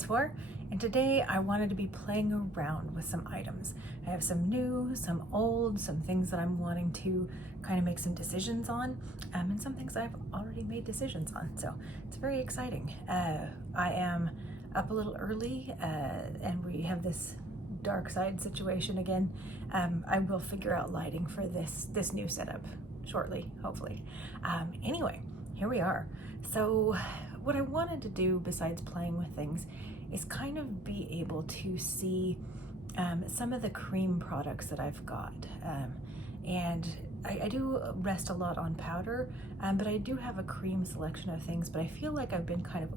is For, and today I wanted to be playing around with some items. I have some new, some old, some things that I'm wanting to kind of make some decisions on, and some things I've already made decisions on, so it's very exciting. I am up a little early, and we have this dark side situation again. I will figure out lighting for this new setup shortly, hopefully. Anyway, here we are. So what I wanted to do besides playing with things is kind of be able to see some of the cream products that I've got. And I do rest a lot on powder, but I do have a cream selection of things, but I feel like I've been kind of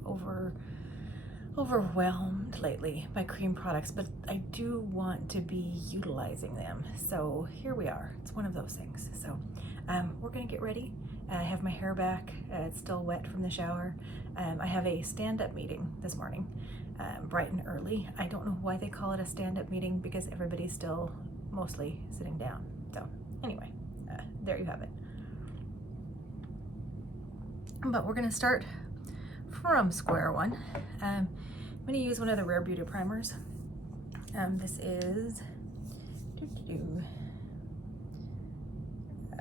overwhelmed lately by cream products, but I do want to be utilizing them. So here we are. It's one of those things. So we're gonna get ready. I have my hair back. It's still wet from the shower. I have a stand-up meeting this morning, bright and early. I don't know why they call it a stand-up meeting because everybody's still mostly sitting down. So anyway, there you have it. But we're gonna start from square one. I'm gonna use one of the Rare Beauty primers. This is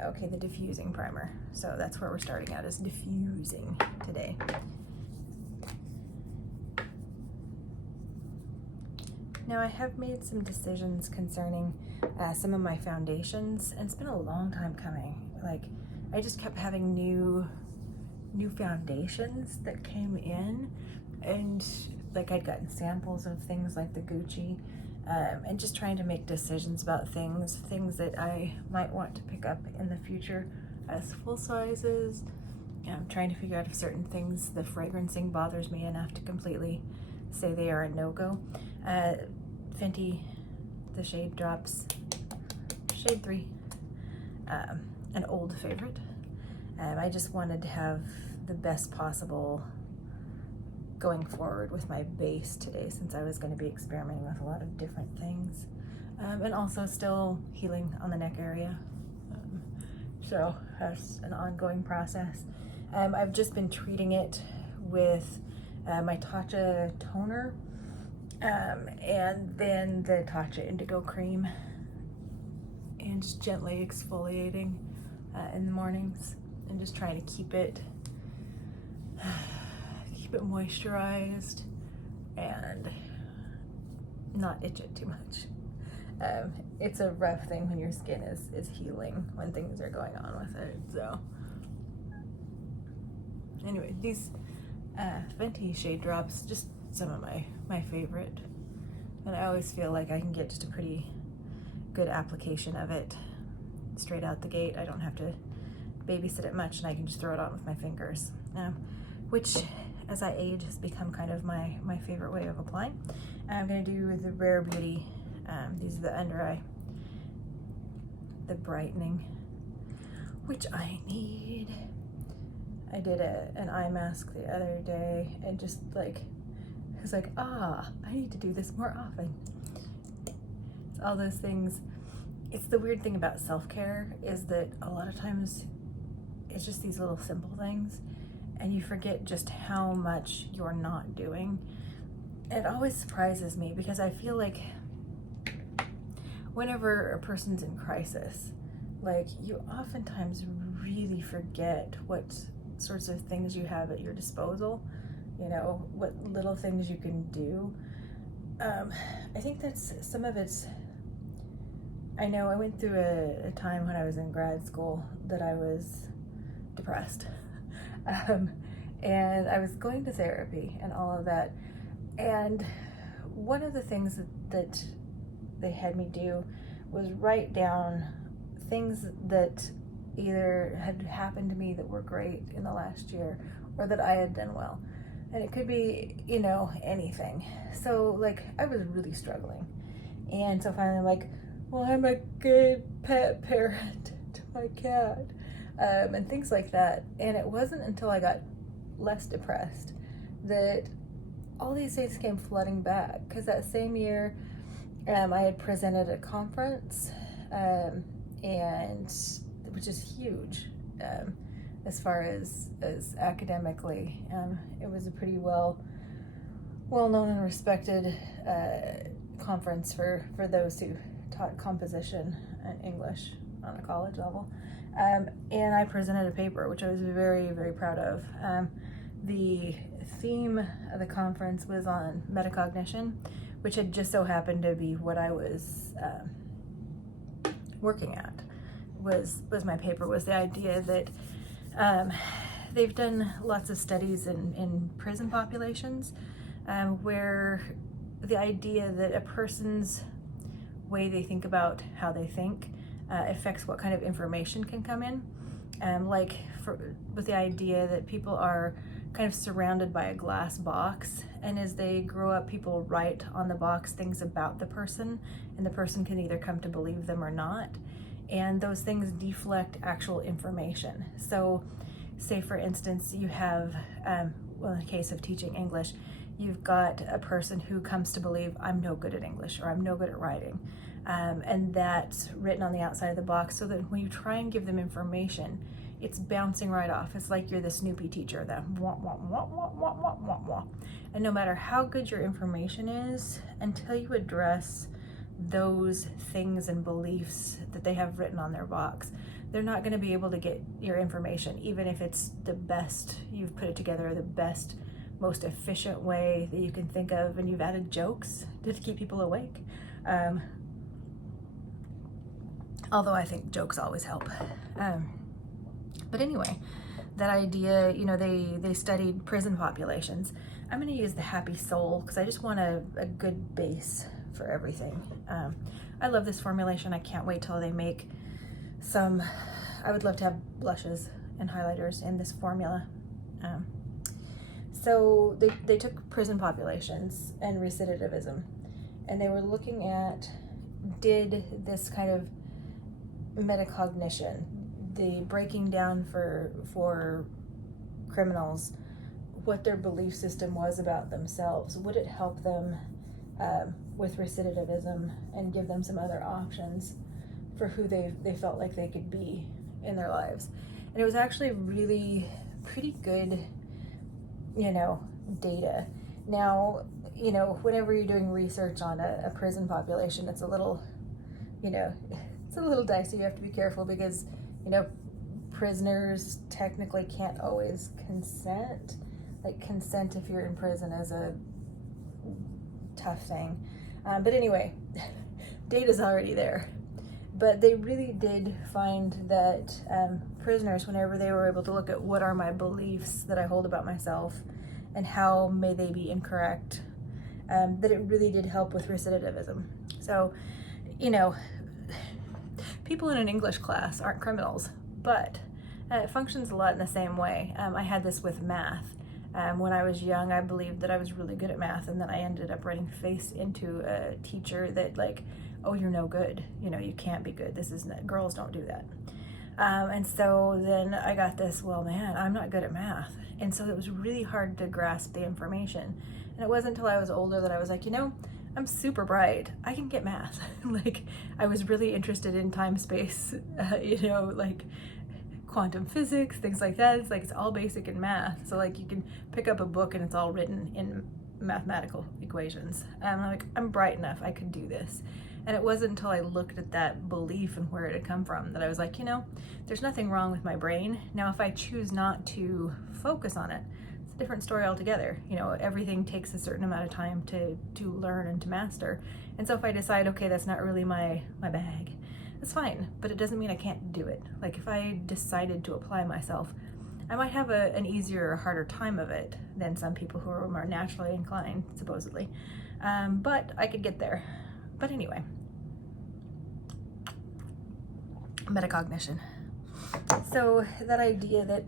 okay, the Diffusing primer. So that's where we're starting out, is Diffusing today. Now I have made some decisions concerning some of my foundations, and it's been a long time coming. Like, I just kept having new foundations that came in, and like I'd gotten samples of things like the Gucci, and just trying to make decisions about things that I might want to pick up in the future as full sizes. I'm trying to figure out if certain things, the fragrancing bothers me enough to completely say they are a no-go. Fenty, the shade Drops, shade 3, an old favorite. I just wanted to have the best possible going forward with my base today, since I was going to be experimenting with a lot of different things, and also still healing on the neck area. So that's an ongoing process. I've just been treating it with my Tatcha toner, and then the Tatcha Indigo cream, and just gently exfoliating in the mornings, and just trying to keep it moisturized and not itch it too much. It's a rough thing when your skin is healing when things are going on with it. So anyway, these Fenty shade Drops, just some of my favorite, and I always feel like I can get just a pretty good application of it straight out the gate. I don't have to babysit it much, and I can just throw it on with my fingers, which as I age has become kind of my favorite way of applying. I'm going to do the Rare Beauty, these are the under eye, the brightening, which I need. I did an eye mask the other day, and just like, I was like, I need to do this more often. It's all those things. It's the weird thing about self-care, is that a lot of times it's just these little simple things, and you forget just how much you're not doing. It always surprises me, because I feel like whenever a person's in crisis, like, you oftentimes really forget what sorts of things you have at your disposal, you know, what little things you can do. I think that's some of it's, I know I went through a time when I was in grad school that I was depressed. And I was going to therapy and all of that. And one of the things that they had me do was write down things that either had happened to me that were great in the last year, or that I had done well. And it could be, you know, anything. So like, I was really struggling. And so finally I'm like, well, I'm a good pet parent to my cat, and things like that. And it wasn't until I got less depressed that all these things came flooding back, because that same year I had presented at a conference, and which is huge as far as academically. It was a pretty well well-known and respected conference for those who taught composition and English on a college level. And I presented a paper, which I was very, very proud of. The theme of the conference was on metacognition, which had just so happened to be what I was working at. Was my paper, was the idea that they've done lots of studies in prison populations where the idea that a person's way they think about how they think affects what kind of information can come in. With the idea that people are kind of surrounded by a glass box, and as they grow up, people write on the box things about the person, and the person can either come to believe them or not, and those things deflect actual information. So say for instance you have, well, in the case of teaching English, you've got a person who comes to believe I'm no good at English or I'm no good at writing, and that's written on the outside of the box, so that when you try and give them information, it's bouncing right off. It's like you're the Snoopy teacher, that wah, wah, wah, wah, wah, wah, wah, wah. And no matter how good your information is, until you address those things and beliefs that they have written on their box, they're not going to be able to get your information, even if it's the best you've put it together, the best, most efficient way that you can think of, and you've added jokes to keep people awake. Although I think jokes always help. But anyway, that idea, you know, they studied prison populations. I'm going to use the happy soul because I just want a good base for everything. I love this formulation. I can't wait till they make some. I would love to have blushes and highlighters in this formula. So they took prison populations and recidivism, and they were looking at, did this kind of metacognition, the breaking down for criminals, what their belief system was about themselves, would it help them with recidivism and give them some other options for who they felt like they could be in their lives. And it was actually really pretty good, you know, data. Now, you know, whenever you're doing research on a prison population, it's a little, you know, it's a little dicey. You have to be careful because, you know, prisoners technically can't always consent. Like, consent if you're in prison is a tough thing. But anyway, data's already there. But they really did find that prisoners, whenever they were able to look at what are my beliefs that I hold about myself and how may they be incorrect, that it really did help with recidivism. So, you know, people in an English class aren't criminals, but it functions a lot in the same way. I had this with math. When I was young, I believed that I was really good at math, and then I ended up running face into a teacher that, like, oh, you're no good. You know, you can't be good. This is not, girls don't do that. And so then I got this, well, man, I'm not good at math. And so it was really hard to grasp the information. And it wasn't until I was older that I was like, you know, I'm super bright. I can get math. Like, I was really interested in time space, you know, like quantum physics, things like that. It's like, it's all basic in math. So like you can pick up a book and it's all written in mathematical equations. And I'm like, I'm bright enough, I could do this. And it wasn't until I looked at that belief and where it had come from that I was like, you know, there's nothing wrong with my brain. Now, if I choose not to focus on it, it's a different story altogether. You know, everything takes a certain amount of time to learn and to master. And so if I decide, okay, that's not really my bag, that's fine, but it doesn't mean I can't do it. Like, if I decided to apply myself, I might have an easier or harder time of it than some people who are more naturally inclined, supposedly. But I could get there. But anyway, metacognition. So that idea that,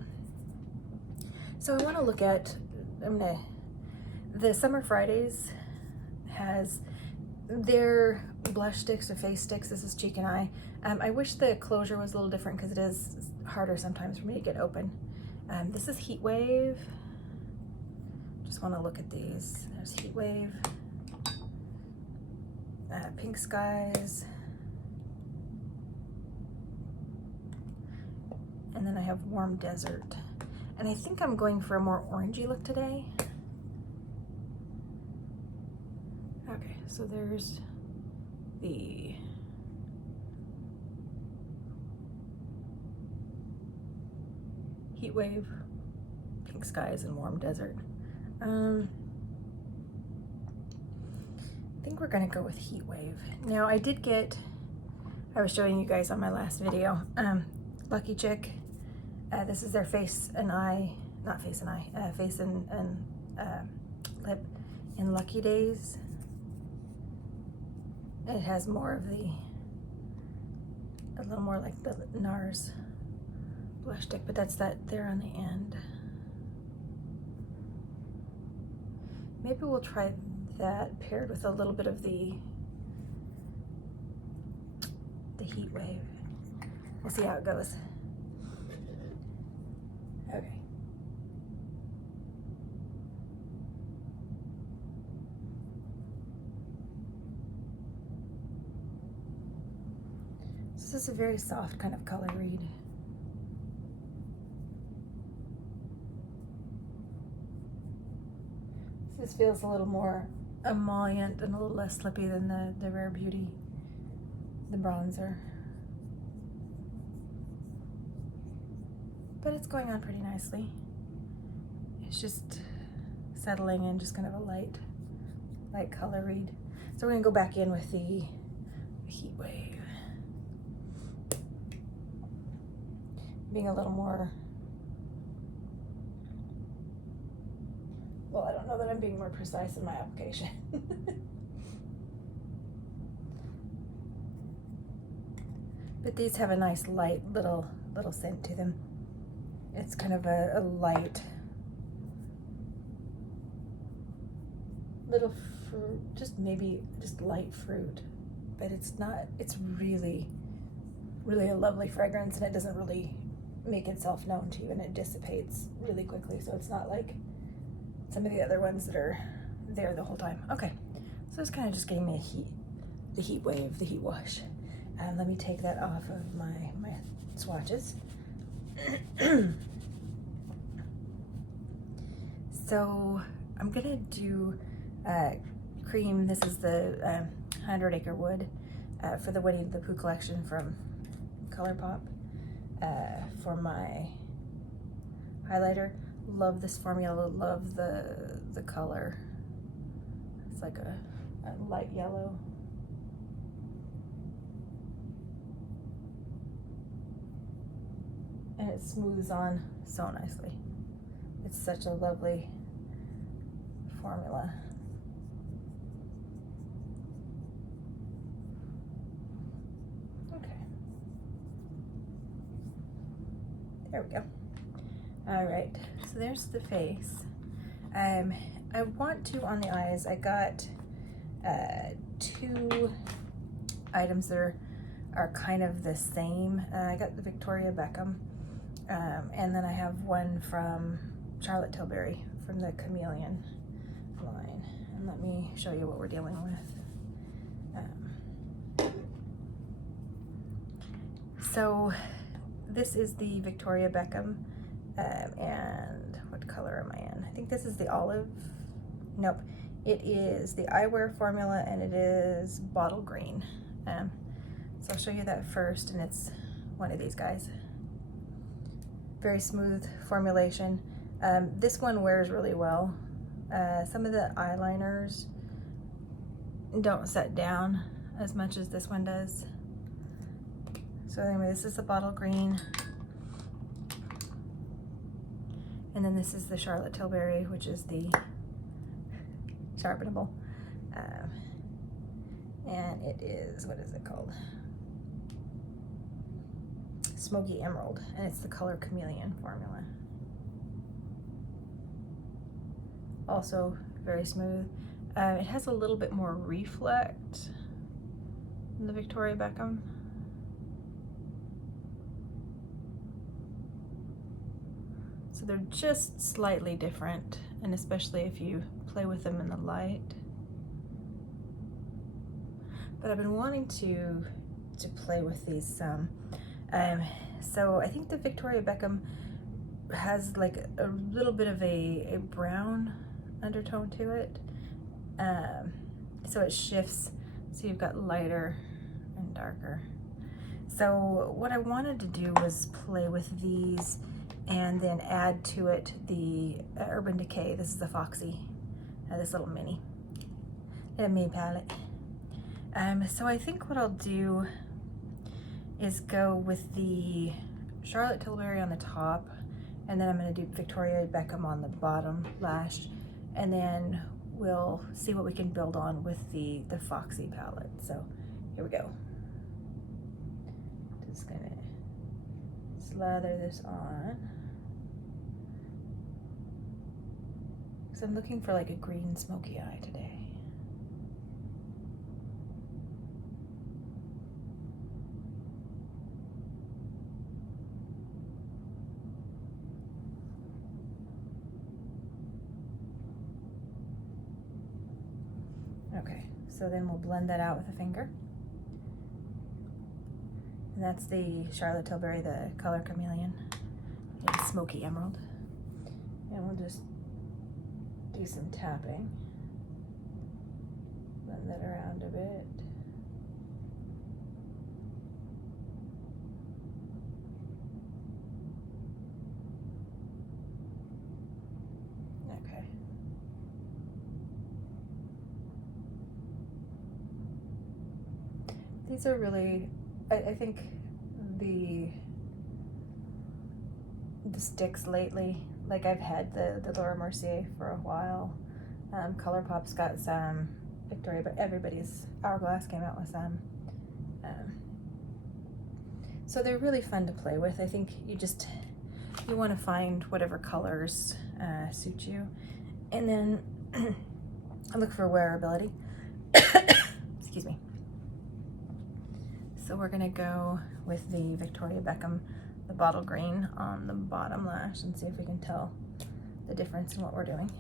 so I want to look at, the Summer Fridays has their blush sticks or face sticks. This is Cheek and Eye. I wish the closure was a little different because it is harder sometimes for me to get open. This is Heat Wave. Just want to look at these. There's Heat Wave. Pink Skies, and then I have Warm Desert, and I think I'm going for a more orangey look today. So there's the Heat Wave, Pink Skies and Warm Desert. I think we're gonna go with Heat Wave. Now I did get, I was showing you guys on my last video, Lucky Chick. This is their face and eye, not face and eye, face and lip in Lucky Days. It has more of the, a little more like the NARS blush stick, but that's that there on the end. Maybe we'll try that paired with a little bit of the Heat Wave. We'll see how it goes. Okay. This is a very soft kind of color read. This feels a little more emollient and a little less slippy than the Rare Beauty, the bronzer. But it's going on pretty nicely. It's just settling in, just kind of a light color read. So we're gonna go back in with the Heat Wave. Being a little more, well, I don't know that I'm being more precise in my application. But these have a nice light little scent to them. It's kind of a light little fruit, just maybe just light fruit, but it's not, it's really a lovely fragrance, and it doesn't really make itself known to you, and it dissipates really quickly, so it's not like some of the other ones that are there the whole time. Okay, so it's kind of just giving me the heat wave, the heat wash. Let me take that off of my swatches. So I'm gonna do cream. This is the 100 Acre Wood for the Winnie the Pooh collection from Colourpop for my highlighter. Love this formula, love the color. It's like a light yellow. And it smooths on so nicely. It's such a lovely formula. Okay. There we go. All right, so there's the face. I want to, on the eyes, I got 2 items that are kind of the same. I got the Victoria Beckham, and then I have one from Charlotte Tilbury from the Chameleon line. And let me show you what we're dealing with. So this is the Victoria Beckham, and what color am I in? I think this is the olive. Nope, it is the eyewear formula, and it is bottle green. So I'll show you that first, and it's one of these guys. Very smooth formulation. This one wears really well. Some of the eyeliners don't set down as much as this one does. So anyway, this is the bottle green. And then this is the Charlotte Tilbury, which is the sharpenable. And it is, what is it called? Smoky Emerald, and it's the color Chameleon formula. Also very smooth. It has a little bit more reflect than the Victoria Beckham. So they're just slightly different, and especially if you play with them in the light. But I've been wanting to play with these some. So I think the Victoria Beckham has like a little bit of a brown undertone to it. so it shifts. So you've got lighter and darker. So what I wanted to do was play with these and then add to it the Urban Decay. This is the Foxy, this little mini palette. So I think what I'll do is go with the Charlotte Tilbury on the top, and then I'm going to do Victoria Beckham on the bottom lash, and then we'll see what we can build on with the Foxy palette. So here we go. Just gonna slather this on. So I'm looking for like a green smoky eye today. Okay, so then we'll blend that out with a finger. And that's the Charlotte Tilbury, the color Chameleon, in Smoky Emerald. And we'll just do some tapping. Blend that around a bit. Okay. These are really, I think the sticks lately, like I've had the Laura Mercier for a while. Colourpop's got some, Victoria, but everybody's Hourglass came out with some. So they're really fun to play with. I think you want to find whatever colors suit you, and then look for wearability. Excuse me. So we're gonna go with the Victoria Beckham, the bottle green on the bottom lash, and see if we can tell the difference in what we're doing.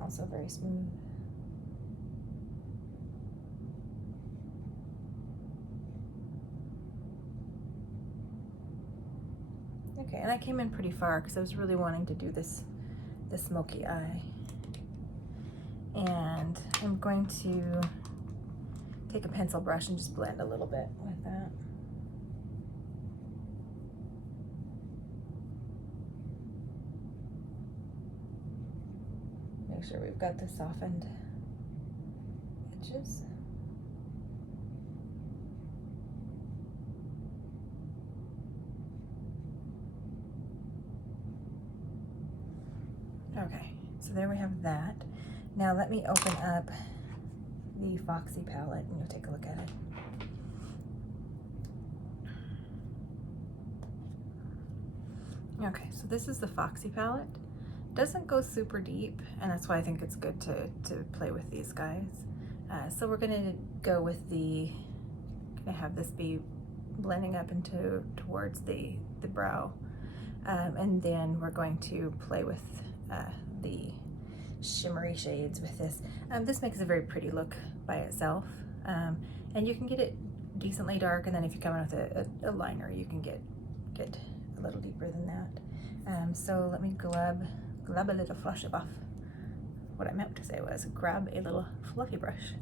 Also very smooth. Okay, and I came in pretty far because I was really wanting to do this smoky eye. And I'm going to take a pencil brush and just blend a little bit with that. Make sure we've got the softened edges. Okay, so there we have that. Now let me open up the Foxy palette and you'll take a look at it. Okay, so this is the Foxy palette. Doesn't go super deep, and that's why I think it's good to play with these guys. So we're gonna go with gonna have this be blending up towards the brow, and then we're going to play with the shimmery shades with this. This makes a very pretty look by itself, and you can get it decently dark, and then if you come in with a liner, you can get a little deeper than that. So let me grab a little fluffy buff. What I meant to say was grab a little fluffy brush.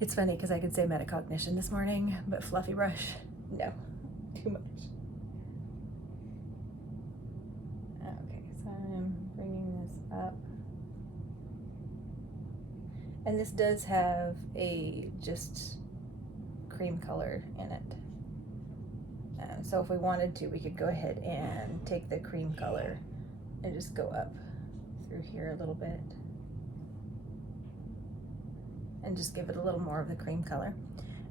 It's funny because I could say Metacognition this morning, but fluffy brush, no, too much. Okay, so I'm bringing this up. And this does have a just cream color in it. So if we wanted to, we could go ahead and take the cream color and just go up through here a little bit and just give it a little more of the cream color.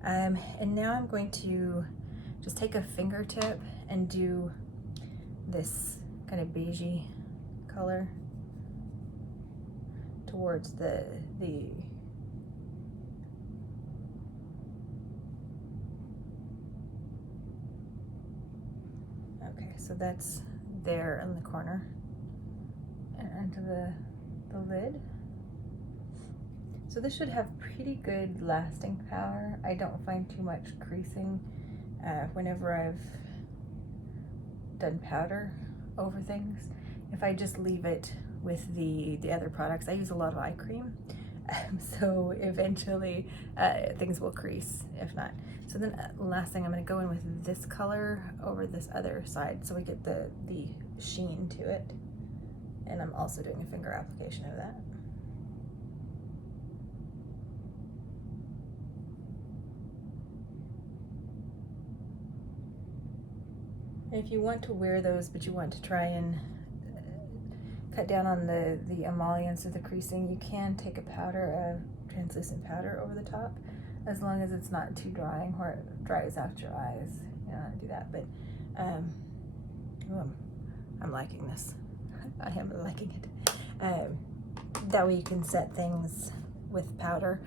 And now I'm going to just take a fingertip and do this kind of beigey color towards the okay, so that's there in the corner and into the lid. So this should have pretty good lasting power. I don't find too much creasing whenever I've done powder over things. If I just leave it with the other products, I use a lot of eye cream, so eventually things will crease if not. So then last thing, I'm going to go in with this color over this other side so we get the sheen to it. And I'm also doing a finger application of that. And if you want to wear those, but you want to try and cut down on the emollients of the creasing, you can take a powder, a translucent powder over the top, as long as it's not too drying where it dries out your eyes. You don't have to do that, but I'm liking this. I am liking it. That way you can set things with powder.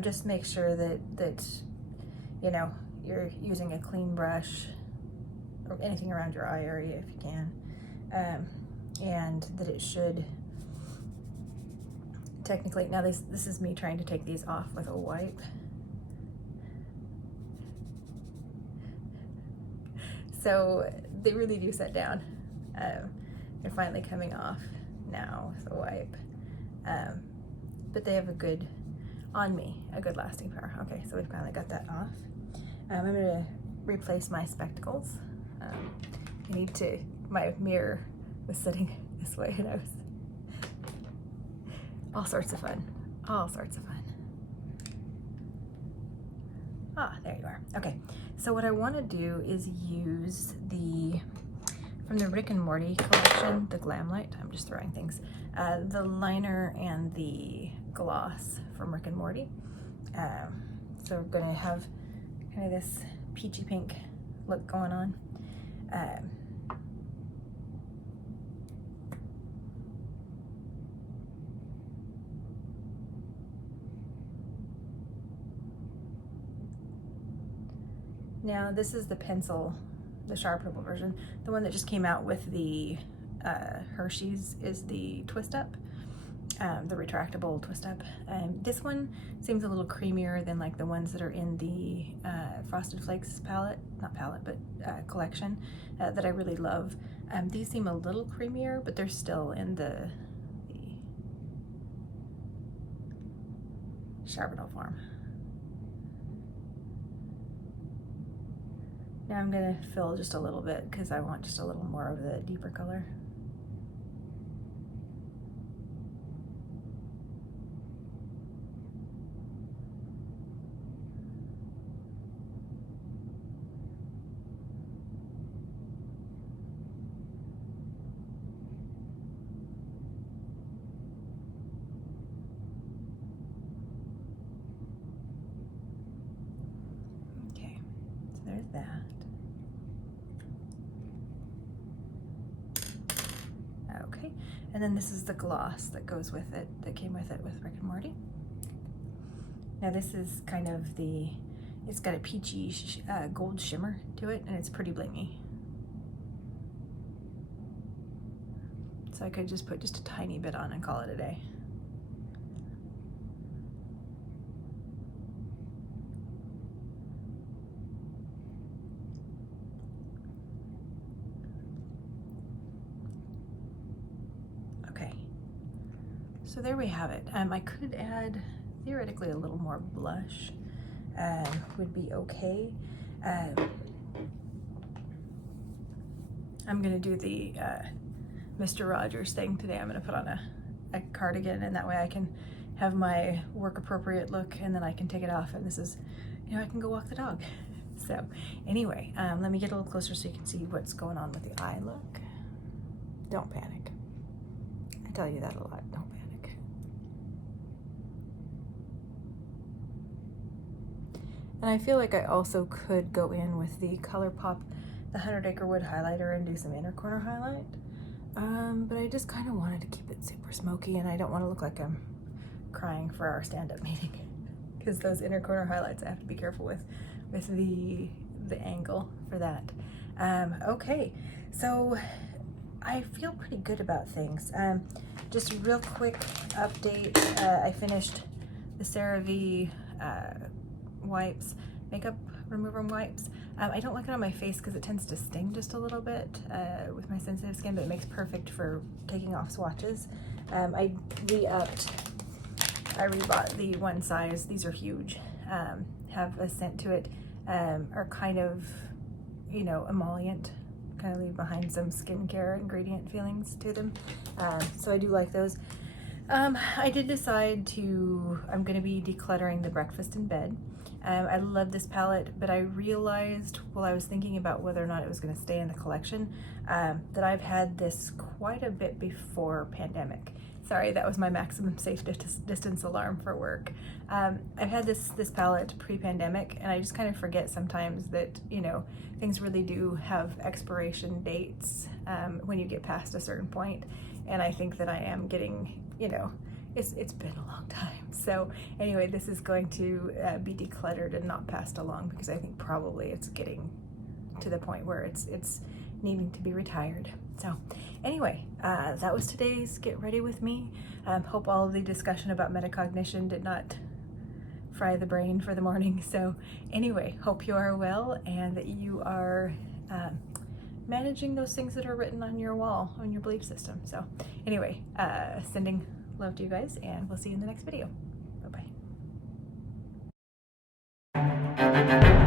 Just make sure that you know, you're using a clean brush or anything around your eye area if you can, and that it should technically, now this is me trying to take these off with a wipe. So they really do set down. They're finally coming off now with a wipe, but they have a good, on me, a good lasting power. Okay, so we finally got that off. I'm gonna replace my spectacles. I need to, my mirror was sitting this way and I was, all sorts of fun, all sorts of fun. Ah, there you are. Okay, so what I want to do is use from the Rick and Morty collection, the Glamlite, I'm just throwing things, the liner and the gloss from Rick and Morty. So we're gonna have kind of this peachy pink look going on. Now this is the pencil, the sharp purple version. The one that just came out with the Hershey's is the twist up, the retractable twist up. This one seems a little creamier than like the ones that are in the Frosted Flakes palette, not palette, but collection that I really love. These seem a little creamier, but they're still in the Charbonneau form. Now I'm gonna fill just a little bit because I want just a little more of the deeper color. Okay, so there's that. Okay, and then this is the gloss that goes with it, that came with it with Rick and Morty. Now this is kind of it's got a peachy gold shimmer to it, and it's pretty blingy. So I could just put just a tiny bit on and call it a day. So there we have it. I could add theoretically a little more blush, would be okay. I'm gonna do the Mr. Rogers thing today. I'm gonna put on a cardigan, and that way I can have my work appropriate look, and then I can take it off, and this is, you know, I can go walk the dog. So anyway, let me get a little closer so you can see what's going on with the eye look. Don't panic. I tell you that a lot, don't panic. And I feel like I also could go in with the Colourpop, the 100 Acre Wood highlighter, and do some inner corner highlight. But I just kind of wanted to keep it super smoky, and I don't want to look like I'm crying for our stand-up meeting, because those inner corner highlights I have to be careful with the angle for that. Okay, so I feel pretty good about things. Just a real quick update. I finished the the CeraVe wipes, makeup remover wipes. I don't like it on my face because it tends to sting just a little bit with my sensitive skin, but it makes perfect for taking off swatches. I rebought the one size. These are huge. Have a scent to it, are kind of, you know, emollient, kind of leave behind some skincare ingredient feelings to them. So I do like those. I did decide I'm going to be decluttering the breakfast in bed. I love this palette, but I realized while I was thinking about whether or not it was going to stay in the collection, that I've had this quite a bit before pandemic. Sorry, that was my maximum safe distance alarm for work. I've had this palette pre-pandemic, and I just kind of forget sometimes that, you know, things really do have expiration dates when you get past a certain point. And I think that I am getting, you know, it's been a long time. So anyway, this is going to be decluttered and not passed along, because I think probably it's getting to the point where it's needing to be retired. So anyway, that was today's Get Ready With Me. Hope all of the discussion about metacognition did not fry the brain for the morning. So anyway, hope you are well and that you are managing those things that are written on your wall, on your belief system. So anyway, sending love to you guys, and we'll see you in the next video. Bye-bye.